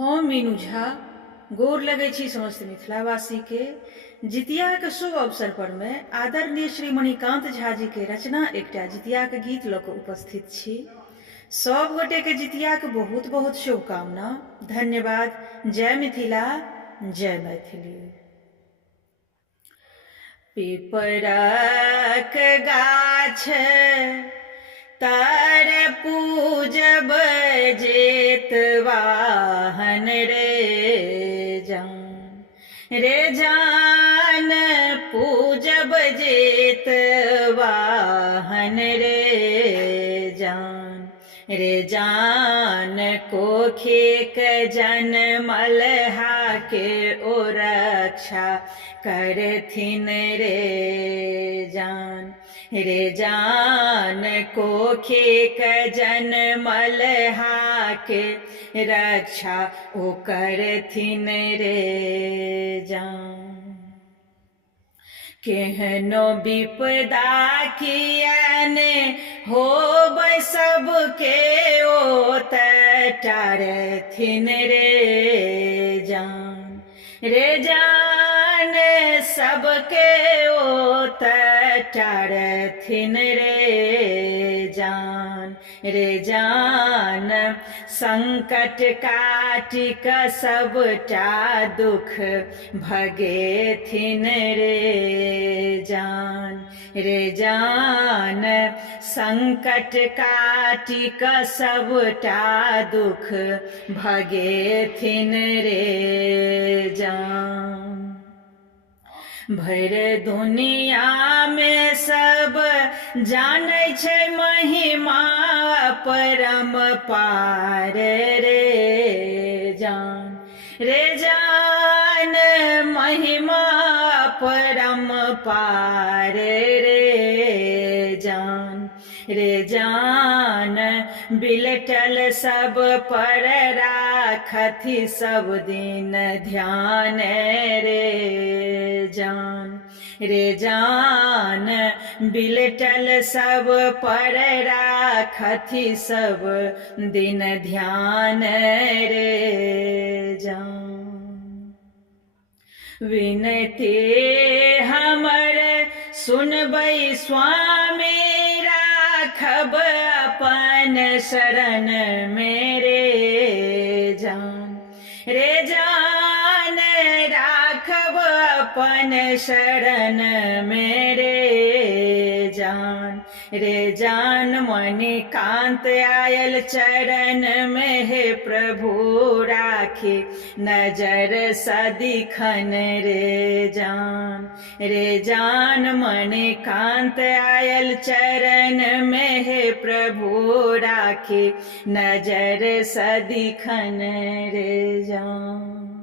हम मीनू झा गोर लगै छी समस्त मिथिलावासी के जितिया के शुभ अवसर पर में आदरणीय श्री मणिकांत झा जी के रचना एकटा जितिया के गीत लऽ कऽ उपस्थित छी। सब गोटे के जितिया के बहुत बहुत शुभकामना। धन्यवाद। जय मिथिला, जय मैथिली। पिपरक गाछ तर पूजब जेतवाहन रे जान पूजब जेतवाहन रे जान कोखिक जनमलहा के ओ रक्षा करथिन रे जान कोखिक जनमलहा के रक्षा ओ करथिन रे जान। केहनो विपदा कियन होबै सबके ओ टारथिन रे जान सबके ओ टारथिन रे जान संकट काटिक सबटा दुख भगेथिन रे जान संकट काटिक सबटा दुख भगेथिन रे जान। भर दुनिया में सब जानै छै महिमा परम पार रे जान महिमा परम पार रे जान बिलटल सब पर राखथि सब दिन ध्यान रे जान बिलटल सब पर राखथि सब दिन ध्यान रे जान। विनती हमर सुनबै स्वामी राखब अपन शरण मेरे जान राखब अपन शरण मेरे जान मणिकांत आयल चरण में हे प्रभु राखी नजर सदिखन रे जान मणिकांत आयल चरण में हे प्रभु राखी नजर सदिखन रे जान।